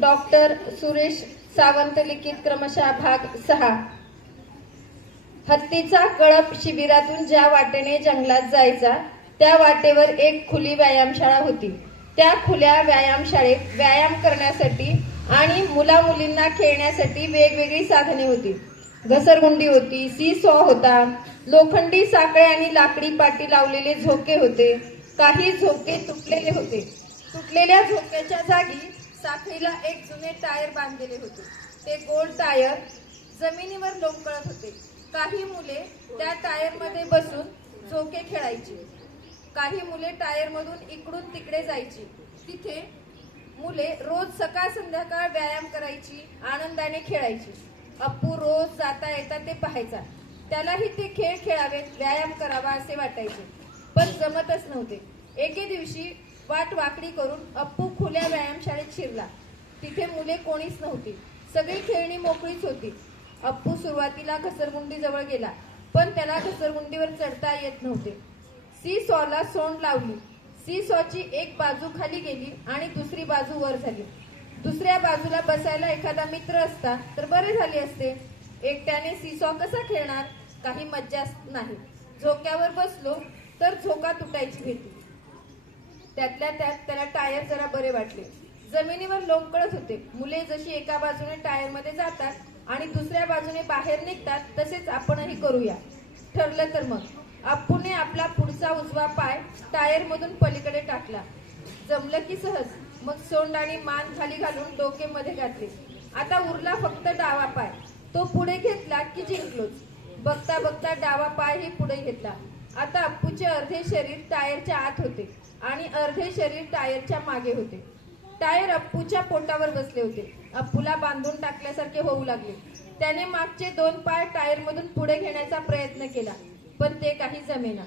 Doctor Suresh Sawant लिखित क्रमशः भाग 6। हत्तीचा कळप शिबिरातून ज्या वाटेने जंगलात जायचा त्या वाटेवर एक खुली व्यायामशाळा होती। त्या खुल्या व्यायामशाळेत व्यायाम करण्यासाठी आणि मुला मुलींना खेळण्यासाठी वेगवेगळी साधने होती। घसरगुंडी होती, सी सॉ होता, लोखंडी साखळे आणि लाकडी पाटी लावलेले झोके होते। काही झोके तुटलेले होते। तुटलेल्या झोक्याच्या जागी साखळीला एक जुने टायर बांधलेले होते। ते गोल टायर जमिनीवर लोंबकळत होते। काही मुले त्या टायर मध्ये बसून झोके खेळायची। काही मुले टायर मधून इकडून तिकडे जायची। तिथे मुले रोज सकाळ संध्याकाळ व्यायाम करायची, आनंदाने खेळायची। अप्पू रोज जाता येता ते पाहायचा। त्यालाही ते खेळ खेळावेत, व्यायाम करावा असे वाटायचे, पण जमतच नव्हते। एके दिवशी वाट वाकडी करून अप्पू खुल्या व्यायामशाळेत शिरला। तिथे मुले कोणीच नव्हती, सगळी खेळणी मोकळीच होती। अप्पू सुरुवातीला घसरगुंडी जवळ गेला, पण त्याला घसरगुंडीवर चढता येत नव्हते। सी सॉला सोंड लावली। सी सॉची एक बाजू खाली गेली आणि दुसरी बाजू वर झाली। दुसऱ्या बाजूला बसायला एखादा मित्र असता तर बरे झाले असते। एकट्याने सी सॉ कसा खेळणार? काही मज्जाच नाही। झोक्यावर बसलो तर झोका तुटायची भीती। त्यातल्या त्यात त्याला टायर जरा बरे वाटले। जमिनीवर लोंबकळत होते। मुले जशी एका बाजूने टायर मध्ये जातात आणि दुसऱ्या बाजूने बाहेर निघतात तसेच आपणही करूया। ठरलं तर मग अप्पूने आपला पुढचा उजवा पाय टायर मधून पलीकडे टाकला। जमलं की सहज। मग सोंड आणि मान खाली घालून डोके मध्ये घातले। आता उरला फक्त डावा पाय। तो पुढे घेतला की जिंकलोच। बघता बघता डावा पायही पुढे घेतला। आता अप्पूचे अर्धे शरीर टायरच्या आत होते आणि अर्धे शरीर टायरच्या मागे होते। टायर अप्पूच्या पोटावर बसले होते। अप्पूला बांधून टाकल्यासारखे होऊ लागले। त्याने मागचे 2 पाय टायर मधून पुढे घेण्याचा प्रयत्न केला, पण ते काही जमेना।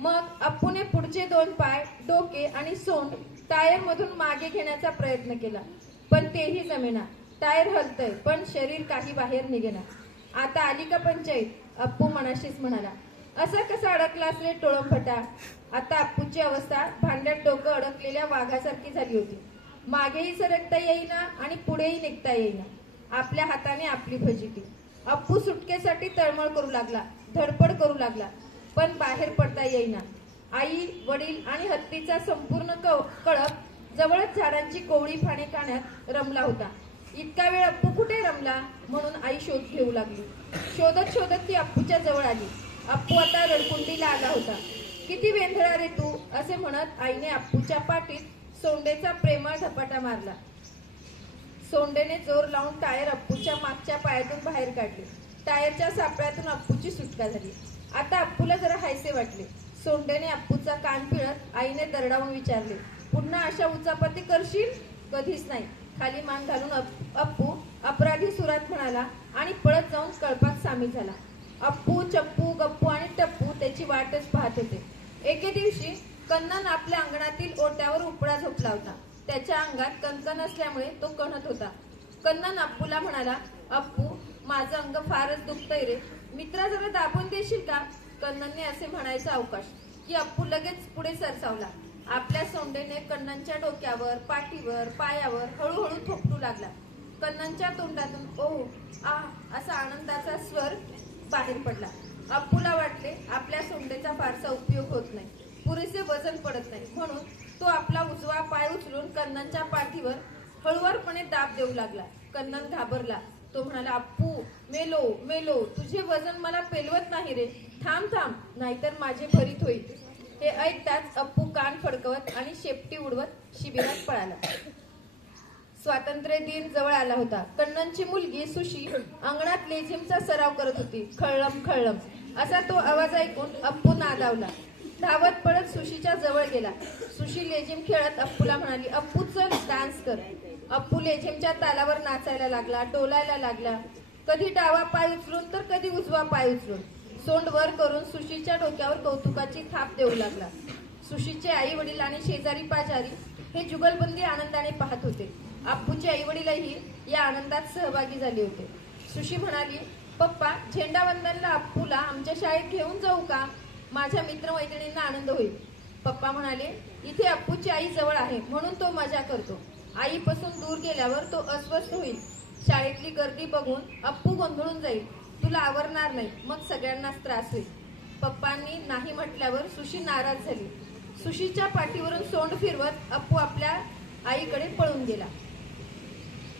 मग अप्पूने पुढचे 2 पाय, डोके आणि सोंड टायर मधून मागे घेण्याचा प्रयत्न केला, पण तेही जमेना। टायर हलतय पण शरीर काही बाहेर निघेना। आता आली का पंचायत? अप्पू मनाशीच म्हणाला। असा कसा अडकलास रे टोळंफटा? आता अप्पूची अवस्था भांड्यात डोकं अडकलेल्या वाघासारखी झाली होती। मागेही सरकता येईना आणि पुढेही निघता येईना। आपल्या हाताने आपली फजिती। अप्पू सुटकेसाठी तळमळ करू लागला, धडपड करू लागला, पण बाहेर पडता येईना। आई, वडील आणि हत्तीचा संपूर्ण कळप जवळच झाडांची कोवळी पाने खाण्यात रमला होता। इतका वेळ अप्पू कुठे रमला म्हणून आई शोध घेऊ लागली। शोधत शोधत ती अप्पूच्या जवळ आली। अप्पू आता रडकुंडीला आला होता। किती वेंधळा रे तू, असे म्हणत आईने अप्पूच्या पाठीत सोंडेचा प्रेमळ झपाटा मारला। सोंडेने जोर लावून टायर अप्पूच्या मागच्या पायातून बाहेर काढले। टायरच्या सापळ्यातून अप्पूची सुटका झाली। आता अप्पूला जरा हायसे वाटले। सोंडेने अप्पूचा कान पिळत आईने दरडावून विचारले, पुन्हा अशा उचापती करशील? कधीच नाही। खाली मान घालून अप्पू अपराधी सुरात म्हणाला आणि पळत जाऊन कळपात सामील झाला। अप्पू, चप्पू, गप्पू आणि टप्पू त्याची वाटच पाहत होते। एके दिवशी कन्नन आपल्या अंगणातील ओट्यावर उपडा झोपला होता। त्याच्या अंगात कणकण असल्यामुळे तो कणत होता। कन्नन अप्पूला म्हणाला, अप्पू, माझं अंग फारच दुखतंय रे, मित्रा जरा दाबून देशील का? कन्ननने असे म्हणायचा अवकाश की अप्पू लगेच पुढे सरसावला। आपल्या सोंडेने कन्ननच्या डोक्यावर, पाठीवर, पायावर हळूहळू थोपटू लागला। कन्ननच्या तोंडातून ओ आ असा आनंदाचा स्वर बाहेर पडला। अप्पूला वाटले आपल्या सोंडेचा फारसा उपयोग होत नाही, पुरेसे वजन पडत नाही, म्हणून तो आपला उजवा पाय उचलून कन्ननच्या पाठीवर हळुवारपणे दाब देऊ लागला। कन्नन घाबरला। तो म्हणाला, अप्पू, मेलो मेलो, तुझे वजन मला पेलवत नाही रे, थांब थांब, नाहीतर माझे भरीत होईल। हे ऐकताच अप्पू कान फडकवत आणि शेपटी उडवत शिबिरात पळाला। स्वातंत्र्य दिन जवळ आला होता। कन्ननची मुलगी सुशी अंगणात लेझिमचा सराव करत होती। खळ्ळम खळ्ळम असा तो आवाज ऐकून अप्पू नादावला। धावत पळत सुशीच्या जवळ गेला। सुशी लेझिम खेळत अप्पूला म्हणाली, अप्पू चल डान्स कर। अप्पू लेझिमच्या तालावर नाचायला लागला, डोलायला लागला, कधी डावा पाय उचलून तर कधी उजवा पाय उचलून सोंड वर करून सुशीच्या डोक्यावर कौतुकाची थाप देऊ लागला। सुशीचे आई वडील आणि शेजारी पाजारी हे जुगलबंदी आनंदाने पाहत होते। अप्पूचे आई वडीलही या आनंदात सहभागी झाले होते। सुशी म्हणाली, पप्पा, झेंडावंदनला अप्पूला आमच्या शाळेत घेऊन जाऊ का? माझ्या मित्रमैत्रिणींना आनंद होईल। पप्पा म्हणाले, इथे अप्पूची आई जवळ आहे म्हणून तो मजा करतो। आईपासून दूर गेल्यावर तो अस्वस्थ होईल. शाळेतली गर्दी बघून अप्पू गोंधळून जाईल. तुला आवरणार नाही, मग सगळ्यांनाच त्रास होईल. पप्पांनी नाही म्हटल्यावर सुशी नाराज झाली. सुशीच्या पाठीवरून सोंड फिरवत अप्पू आपल्या आईकडे पळून गेला.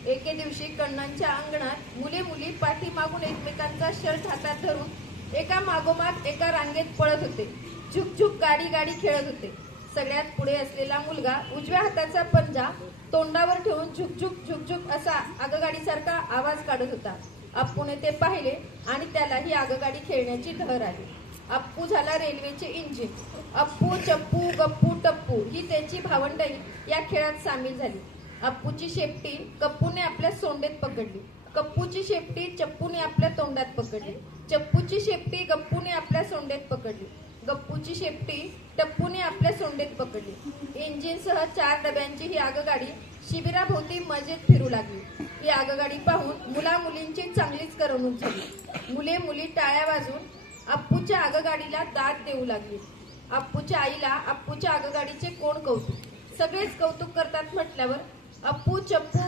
एके दिवशी कण्णांच्या अंगणात मुले मुली पाठीमागून एकमेकांचा शर्ट हातात धरून एका मागोमाग एका रांगेत पळत होते. झुकझुक गाडी गाडी खेळत होते. सगळ्यात पुढे असलेला मुलगा उजव्या हाताचा पंजा तोंडावर ठेवून झुकझुक झुकझुक असा आगगाडीसारखा आवाज काढत होता. अप्पूने ते पाहिले आणि त्याला ही आगगाडी खेळण्याची धर आली. अप्पू झाला रेल्वेचे इंजिन. अप्पू, चप्पू, गप्पू, टप्पू ही त्याची भावंडई या खेळात सामील झाली. अप्पूची शेपटी गप्पूने आपल्या सोंडेत पकडली. गप्पूची शेपटी चप्पूने आपल्या तोंडात पकडली. चप्पूची शेपटी गप्पूने आपल्या सोंडेत पकडली. गप्पूची शेपटी टप्पूने आपल्या सोंडेत पकडली. इंजिनसह 4 डब्यांची ही आगगाडी शिबिराभोवती मजेत फिरू लागली. ही आगगाडी पाहून मुला मुलींची चांगलीच करमणूक झाली. मुले मुली टाळ्या वाजून अप्पूच्या आगगाडीला दाद देऊ लागली. अप्पूच्या आईला अप्पूच्या आगगाडीचे कोण कौतुक. सगळेच कौतुक करतात म्हटल्यावर अप्पू, चप्पू,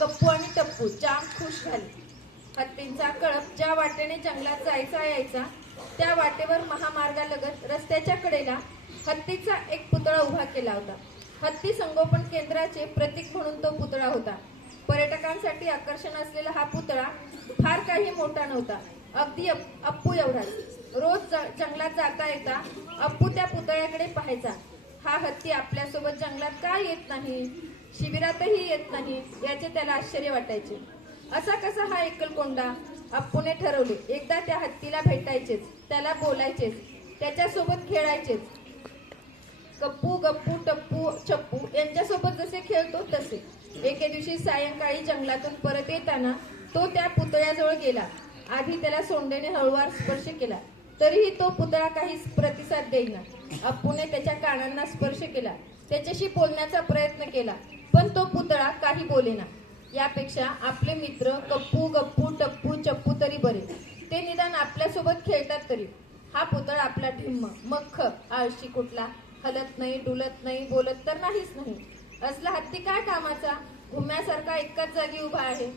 गप्पू आणि टप्पू जाम खुश झाले. हत्तींचा कळप ज्या वाटेने जंगलात जायचा यायचा त्या वाटेवर महामार्गालगत रस्त्याच्या कडेला हत्तीचा एक पुतळा उभा केला होता. हत्ती संगोपन केंद्राचे प्रतीक म्हणून तो पुतळा होता. पर्यटकांसाठी आकर्षण असलेला हा पुतळा फार काही मोठा नव्हता. अगदी अप्पू एवढाच. रोज जंगलात जाता येता अप्पू त्या पुतळ्याकडे पाहायचा. हा हत्ती आपल्यासोबत जंगलात का येत नाही, शिबिरातही येत नाही याचे त्याला आश्चर्य वाटायचे. असा कसा हा एकलकोंडा. अप्पूने ठरवले एकदा त्या हत्तीला भेटायचेच, त्याला बोलायचेच, त्याच्यासोबत खेळायचेच. गप्पू, गप्पू, टप्पू, चप्पू यांच्यासोबत जसे खेळतो तसे. एके दिवशी सायंकाळी जंगलातून परत येताना तो त्या पुतळ्याजवळ गेला. आधी त्याला सोंडेने हळूवार स्पर्श केला, तरीही तो पुतळा काहीच प्रतिसाद देईना. अप्पूने त्याच्या कानांना स्पर्श केला, त्याच्याशी बोलण्याचा प्रयत्न केला, पण तो पुतळा काही बोलेना. यापेक्षा आपले मित्र गप्पू, गप्पू, टप्पू, चप्पू तरी बरे. ते निदान आपल्यासोबत खेळतात तरी. हा पुतळा आपला ढिम्म, मख्ख, आळशी कुठला. हलत नाही, डुलत नाही, बोलत तर नाहीच नाही. असला हत्ती काय कामाचा, घुम्यासारखा एकाच जागी उभा आहे.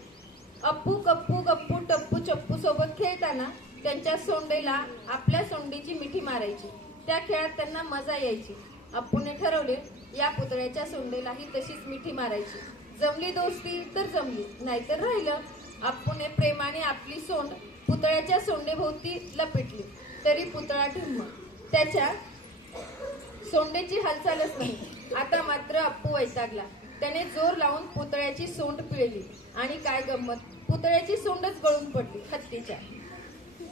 अप्पू, गप्पू, गप्पू, टप्पू, चप्पू सोबत खेळताना त्यांच्या सोंडेला आपल्या सोंडीची मिठी मारायची. त्या खेळात त्यांना मजा यायची. अप्पूने ठरवले या पुतळ्याच्या सोंडेलाही तशीच मिठी मारायची. जमली दोस्ती तर जमली, नाहीतर राहिलं. अप्पूने प्रेमाने आपली सोंड पुतळ्याच्या सोंडेभोवती लपेटली, तरी पुतळा ढिम्म. त्याच्या सोंडेची हालचालच नाही. आता मात्र अप्पू वैतागला. त्याने जोर लावून पुतळ्याची सोंड पिळली आणि काय गंमत, पुतळ्याची सोंडच गळून पडली हत्तीच्या.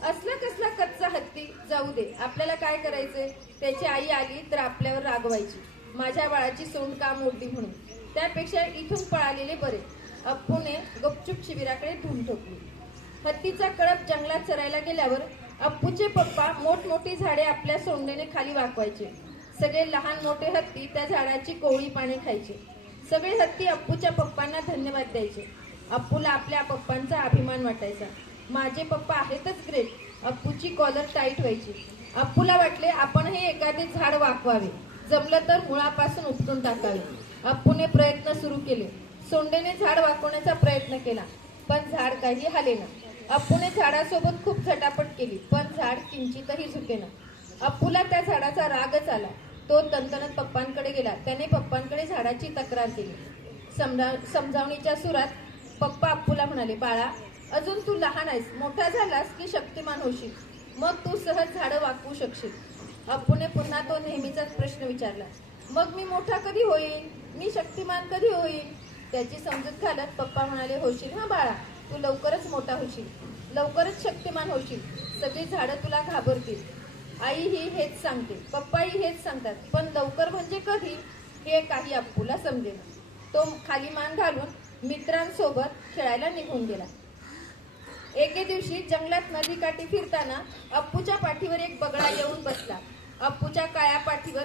असला कसला कच्चा हत्ती, जाऊ दे, आपल्याला काय करायचंय. त्याची आई आली तर आपल्यावर रागवायची, माझ्या बाळाची सोंड का मोडली म्हणून. त्यापेक्षा इथून पळालेले बरे. अप्पूने गपचूप शिबिराकडे धूम ठोकली. हत्तीचा कळप जंगलात चरायला गेल्यावर अप्पूचे पप्पा मोठमोठी झाडे आपल्या सोंडेने खाली वाकवायचे. सगळे लहान मोठे हत्ती त्या झाडाची कोवळी पाने खायचे. सगळे हत्ती अप्पूच्या पप्पांना धन्यवाद द्यायचे. अप्पूला आपल्या पप्पांचा अभिमान वाटायचा. माझे पप्पा आहेतच ग्रेट. अप्पूची कॉलर टाईट व्हायची. अप्पूला वाटले आपणही एखादे झाड वाकवावे, जमलं तर मुळापासून उपटून टाकावे. अप्पूने प्रयत्न सुरू केले. सोंडेने झाड वाकवण्याचा प्रयत्न केला, पण झाड काही हालेना. अप्पूने झाडासोबत खूप झटापट केली, पण झाड किंचितही झुकेना. अप्पूला त्या झाडाचा रागच आला. तो तणतणत पप्पांकडे गेला. त्याने पप्पांकडे झाडाची तक्रार केली. समजावणीच्या सुरात पप्पा अप्पूला म्हणाले, बाळा, अजून तू लहान आहेस, मोठा झालास की शक्तिमान होशील, मग तू सहज झाडं वाकवू शकशील. अप्पूने पुन्हा तो नेहमीचाच प्रश्न विचारला, मग मी मोठा कधी होईन, मी शक्तिमान कधी होईन. त्याची समजूत घालत पप्पा म्हणाले, होशील हा बाळा, तू लवकरच मोठा होशील, लवकरच शक्तिमान होशील, सगळी झाडं तुला घाबरतील. आईही हेच सांगते, पप्पाही हेच सांगतात, पण लवकर म्हणजे कधी हे काही अप्पूला समजेल. तो खाली मान घालून मित्रांसोबत खेळायला निघून गेला. एके दिवशी जंगलात नदीकाठी फिरताना अप्पूच्या पाठीवर एक बगळा येऊन बसला. अप्पूच्या काळ्या पाठीवर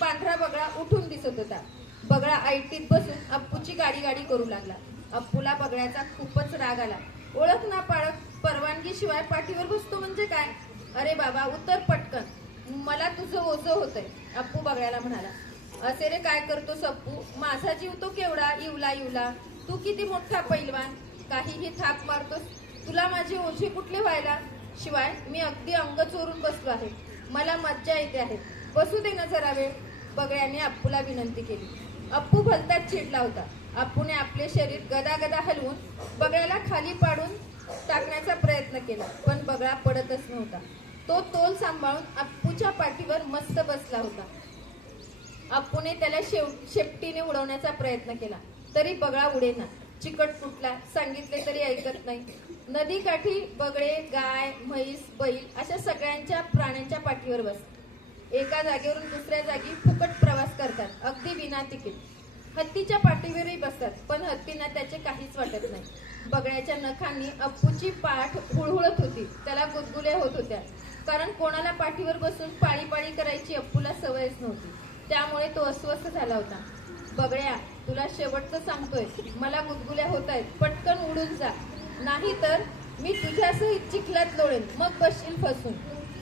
पांढरा बगळा उठून दिसत होता. बगळा ऐटीत बसून अप्पूची गाडी गाडी करू लागला. अप्पूला बगळ्याचा खूपच राग आला. ओळख ना पाळख परवानगी शिवाय पाठीवर बसतो म्हणजे काय. अरे बाबा, उतर पटकन, मला तुझं ओझं होतंय, अप्पू बगळ्याला म्हणाला. असे रे काय करतो सप्पू, माझा जीव तो केवढा इवला इवला, तू किती मोठा पैलवान, काहीही थाप मारतोस, तुला माझे ओझे कुठले व्हायला? शिवाय मी अगदी अंग चोरून बसलो आहे, मला मज्जा येते आहे, बसू दे ना जरा वेळ. बगड्याने अप्पूला विनंती केली. अप्पू भलताच चिडला होता. अप्पूने आपले शरीर गदागदा हलवून बगड्याला खाली पाडून टाकण्याचा प्रयत्न केला, पण बगळा पडतच नव्हता. तो तोल सांभाळून अप्पूच्या पाठीवर मस्त बसला होता. अप्पूने त्याला शेपटीने उडवण्याचा प्रयत्न केला, तरी बगळा उडेना. चिकट फुटला, सांगितले तरी ऐकत नाही. नदीकाठी बगळे, गाय, म्हैस, बैल अशा सगळ्यांच्या प्राण्यांच्या पाठीवर बसतात. एका जागेवरून दुसऱ्या जागी फुकट प्रवास करतात, अगदी विना तिकीट. हत्तीच्या पाठीवरही बसतात, पण हत्तींना त्याचे काहीच वाटत नाही. बगळ्याच्या नखांनी अप्पूची पाठ हुळहुळत होती, त्याला गुदगुल्या होत होत्या, कारण कोणाला पाठीवर बसून पाळी पाळी करायची अप्पूला सवयच नव्हती. त्यामुळे तो अस्वस्थ झाला होता. बगड्या, तुला शेवटचं सांगतोय, मला गुदगुल्या होत आहेत, पटकन उडून जा, नाही तर मी तुझ्यासहित चिखलात लोळेन, मग बसशील फसून.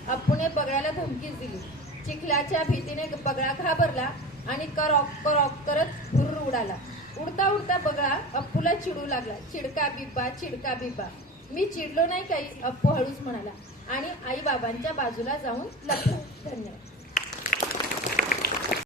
अप्पूने बगळ्याला धमकीच दिली. चिखलाच्या भीतीने बगळा घाबरला आणि करॉक करॉक करत भुर्र उडाला. उडता उडता बगळा अप्पूला चिडू लागला. चिडका बिब्बा, चिडका बिब्बा. मी चिडलो नाही काही, अप्पू हळूच म्हणाला आणि आई बाबांच्या बाजूला जाऊन लपला. धन्यवाद.